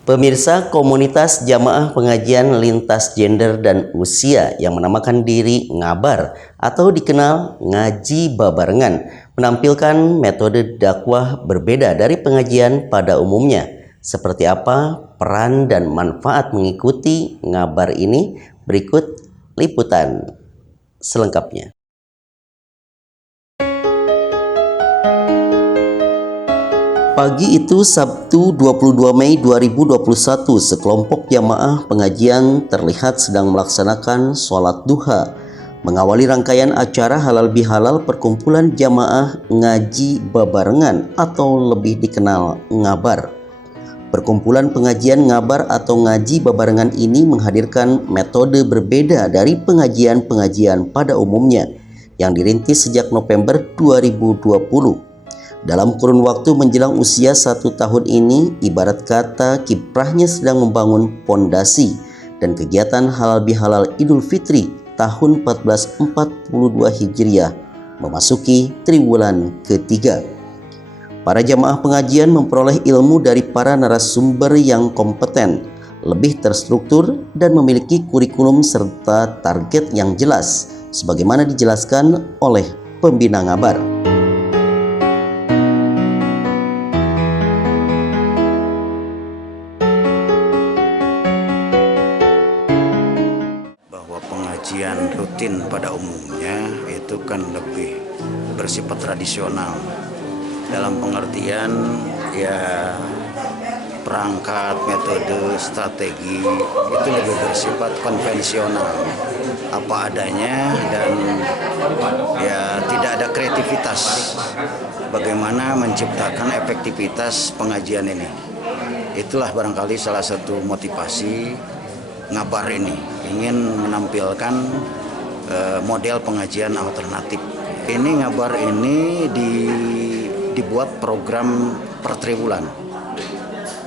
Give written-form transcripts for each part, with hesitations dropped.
Pemirsa, komunitas jamaah pengajian lintas gender dan usia yang menamakan diri Ngabar atau dikenal Ngaji Babarengan menampilkan metode dakwah berbeda dari pengajian pada umumnya. Seperti apa peran dan manfaat mengikuti Ngabar ini? Berikut liputan selengkapnya. Pagi itu Sabtu 22 Mei 2021, sekelompok jamaah pengajian terlihat sedang melaksanakan sholat duha. Mengawali rangkaian acara halal bihalal perkumpulan jamaah ngaji babarengan atau lebih dikenal Ngabar. Perkumpulan pengajian Ngabar atau ngaji babarengan ini menghadirkan metode berbeda dari pengajian-pengajian pada umumnya yang dirintis sejak November 2020. Dalam kurun waktu menjelang usia 1 tahun ini, ibarat kata kiprahnya sedang membangun pondasi dan kegiatan halal bihalal Idul Fitri tahun 1442 Hijriah memasuki triwulan ketiga. Para jamaah pengajian memperoleh ilmu dari para narasumber yang kompeten, lebih terstruktur dan memiliki kurikulum serta target yang jelas, sebagaimana dijelaskan oleh pembina Ngabar. Pengajian rutin pada umumnya itu kan lebih bersifat tradisional dalam pengertian ya perangkat, metode, strategi itu lebih bersifat konvensional, apa adanya, dan ya tidak ada kreativitas bagaimana menciptakan efektivitas pengajian ini. Itulah barangkali salah satu motivasi Ngabar ini, ingin menampilkan model pengajian alternatif. Ini Ngabar ini dibuat program per triwulan.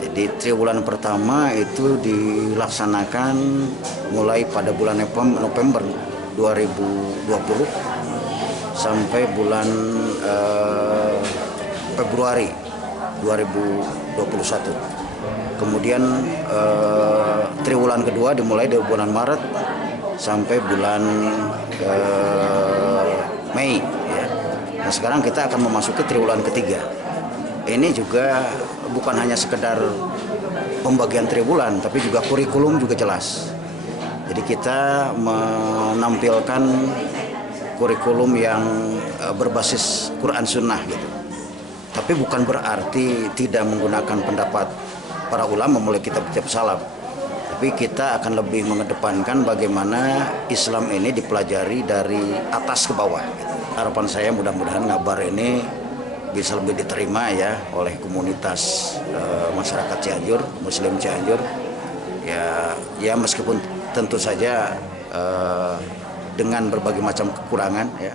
Jadi triwulan pertama itu dilaksanakan mulai pada bulan November 2020 sampai bulan Februari 2021. Kemudian triwulan kedua dimulai dari bulan Maret sampai bulan Mei. Ya. Nah sekarang kita akan memasuki triwulan ketiga. Ini juga bukan hanya sekedar pembagian triwulan, tapi juga kurikulum juga jelas. Jadi kita menampilkan kurikulum yang berbasis Quran Sunnah gitu. Tapi bukan berarti tidak menggunakan pendapat para ulama mulai kitab-kitab salaf. Tapi kita akan lebih mengedepankan bagaimana Islam ini dipelajari dari atas ke bawah. Harapan saya mudah-mudahan Ngabar ini bisa lebih diterima ya oleh komunitas masyarakat Cianjur, Muslim Cianjur. Ya meskipun tentu saja dengan berbagai macam kekurangan ya.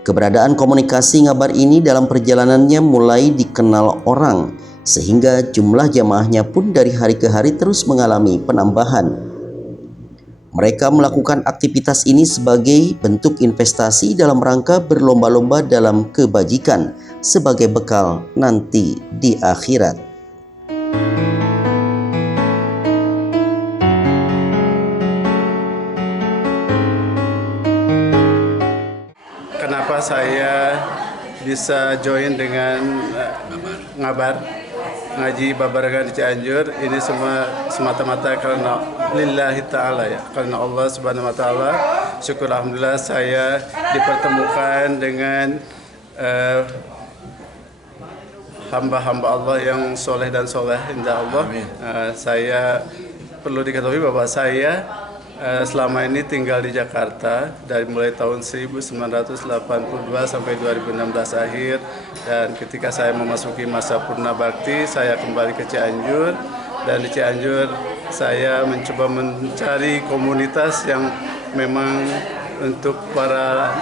Keberadaan komunikasi Ngabar ini dalam perjalanannya mulai dikenal orang, sehingga jumlah jamaahnya pun dari hari ke hari terus mengalami penambahan. Mereka melakukan aktivitas ini sebagai bentuk investasi dalam rangka berlomba-lomba dalam kebajikan sebagai bekal nanti di akhirat. Kenapa saya bisa join dengan Ngabar, Ngaji Babarengan di Cianjur? Ini semua semata-mata karena lillahi ta'ala ya, karena Allah subhanahu wa ta'ala. Syukur alhamdulillah saya dipertemukan dengan hamba-hamba Allah yang soleh dan soleh indah Allah. Saya perlu diketahui bahwa saya selama ini tinggal di Jakarta dari mulai tahun 1982 sampai 2016 akhir, dan ketika saya memasuki masa purna bakti saya kembali ke Cianjur, dan di Cianjur saya mencoba mencari komunitas yang memang untuk para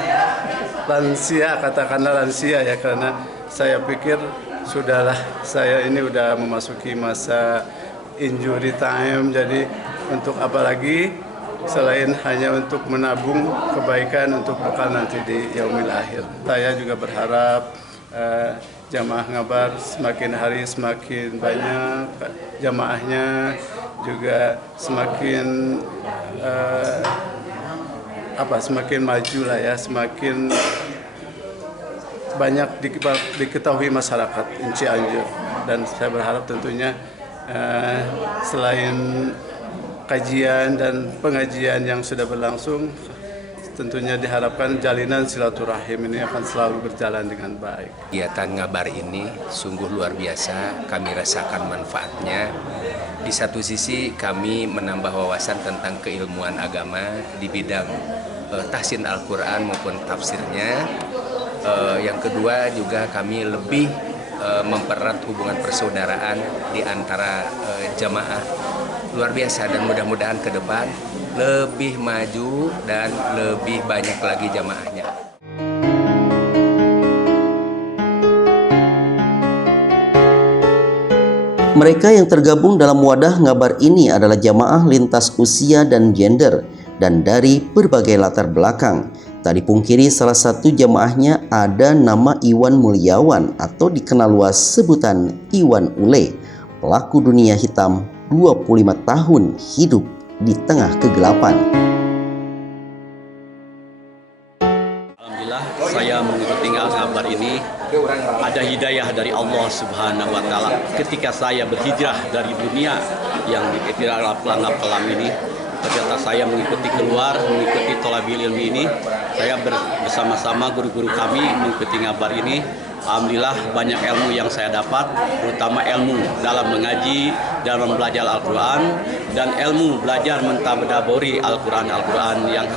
lansia, katakanlah lansia ya, karena saya pikir sudahlah saya ini udah memasuki masa injury time, jadi untuk apa lagi selain hanya untuk menabung kebaikan untuk bekal nanti di yaumil akhir. Saya juga berharap jamaah Ngabar semakin hari semakin banyak, jamaahnya juga semakin semakin maju lah ya, semakin banyak diketahui masyarakat Cianjur. Dan saya berharap tentunya selain kajian dan pengajian yang sudah berlangsung, tentunya diharapkan jalinan silaturahim ini akan selalu berjalan dengan baik. Kegiatan Ngabar ini sungguh luar biasa, kami rasakan manfaatnya. Di satu sisi kami menambah wawasan tentang keilmuan agama di bidang tahsin Al-Quran maupun tafsirnya. Yang kedua juga kami lebih mempererat hubungan persaudaraan di antara jamaah. Luar biasa, dan mudah-mudahan ke depan lebih maju dan lebih banyak lagi jamaahnya. Mereka yang tergabung dalam wadah Ngabar ini adalah jamaah lintas usia dan gender dan dari berbagai latar belakang. Tak dipungkiri salah satu jamaahnya ada nama Iwan Mulyawan atau dikenal luas sebutan Iwan Ule, pelaku dunia hitam 25 tahun hidup di tengah kegelapan. Alhamdulillah saya mengikuti Ngabar ini ada hidayah dari Allah Subhanahu wa taala. Ketika saya berhijrah dari dunia yang dikira kelam ini, ternyata saya mengikuti tholabil ilmi ini. Saya bersama-sama guru-guru kami mengikuti Ngabar ini. Alhamdulillah banyak ilmu yang saya dapat, terutama ilmu dalam mengaji, dalam belajar Al-Quran, dan ilmu belajar mentadaburi Al-Quran yang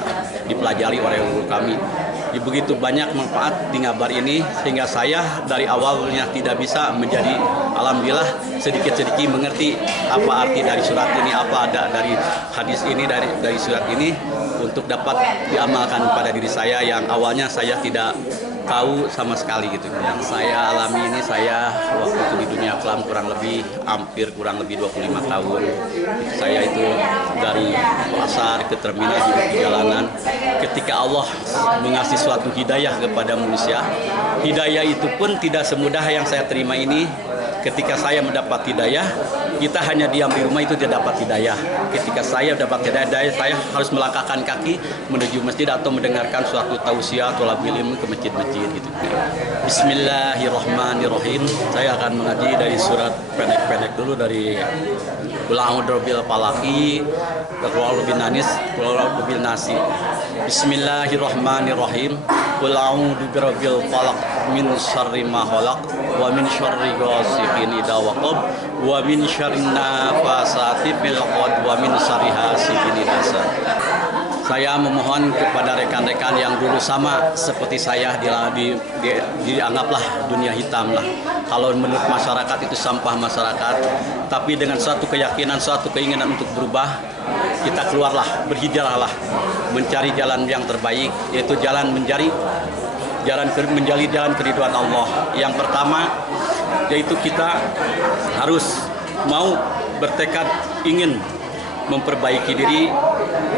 dipelajari oleh guru kami. Begitu banyak manfaat di Ngabar ini sehingga saya dari awalnya tidak bisa menjadi, alhamdulillah sedikit-sedikit mengerti apa arti dari surat ini, apa ada dari hadis ini, dari surat ini untuk dapat diamalkan pada diri saya yang awalnya saya tidak tahu sama sekali gitu. Yang saya alami ini, saya waktu itu di dunia kelam kurang lebih 25 tahun. Saya itu dari pasar ke terminal di jalanan. Ketika Allah mengasih suatu hidayah kepada manusia, hidayah itu pun tidak semudah yang saya terima ini. Ketika saya mendapat hidayah, kita hanya diam di rumah itu tidak dapat hidayah. Ketika saya dapat hidayah, saya harus melangkahkan kaki menuju masjid atau mendengarkan suatu tausiah atau ilmu ke masjid-masjid gitu. Bismillahirrahmanirrahim. Saya akan mengaji dari surat pendek-pendek dulu dari Qul a'udzu birabbil falaq, Qul a'udzu binanas, Qul a'udzu binasi. Bismillahirrahmanirrahim. Qul a'udzu birabbil falaq min syarri ma khalaq wa min syarri ghasiqin idza waqab wa min syarri nafasati fil 'uqad wa min syarri hasidin idza hasad. Saya memohon kepada rekan-rekan yang dulu sama seperti saya dianggaplah dunia hitam lah. Kalau menurut masyarakat itu sampah masyarakat, tapi dengan suatu keyakinan, suatu keinginan untuk berubah, kita keluarlah, berhijrahlah, mencari jalan yang terbaik, yaitu jalan menjadi jalan keridhaan Allah. Yang pertama yaitu kita harus mau bertekad ingin memperbaiki diri,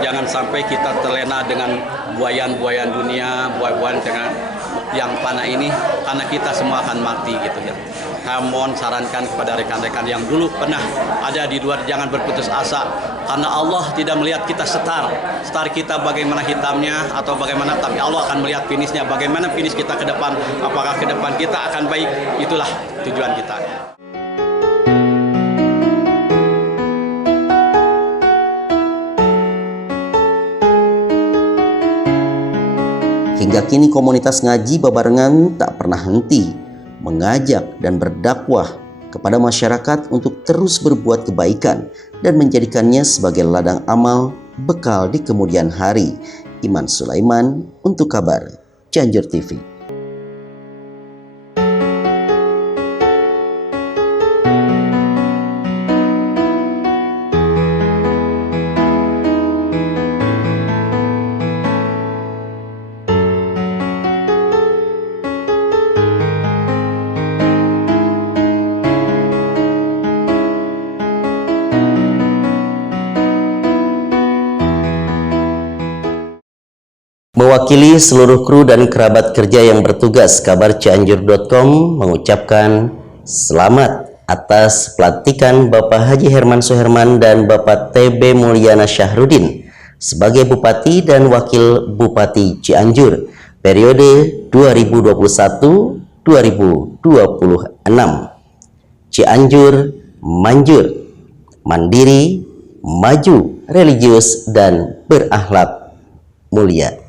jangan sampai kita terlena dengan buayan-buayan dunia, buayan dengan yang panah ini, karena kita semua akan mati gitu ya. Saya mohon sarankan kepada rekan-rekan yang dulu pernah ada di luar, jangan berputus asa, karena Allah tidak melihat kita star kita bagaimana hitamnya atau bagaimana, tapi Allah akan melihat finishnya, bagaimana finish kita ke depan, apakah ke depan kita akan baik, itulah tujuan kita. Hingga kini komunitas ngaji Babarengan tak pernah henti mengajak dan berdakwah kepada masyarakat untuk terus berbuat kebaikan dan menjadikannya sebagai ladang amal bekal di kemudian hari. Iman Sulaiman untuk Kabar Cianjur TV. mewakili seluruh kru dan kerabat kerja yang bertugas, kabar Cianjur.com mengucapkan selamat atas pelantikan Bapak Haji Herman Suherman dan Bapak TB Mulyana Syahrudin sebagai Bupati dan Wakil Bupati Cianjur periode 2021-2026. Cianjur manjur, mandiri, maju, religius, dan berakhlak mulia.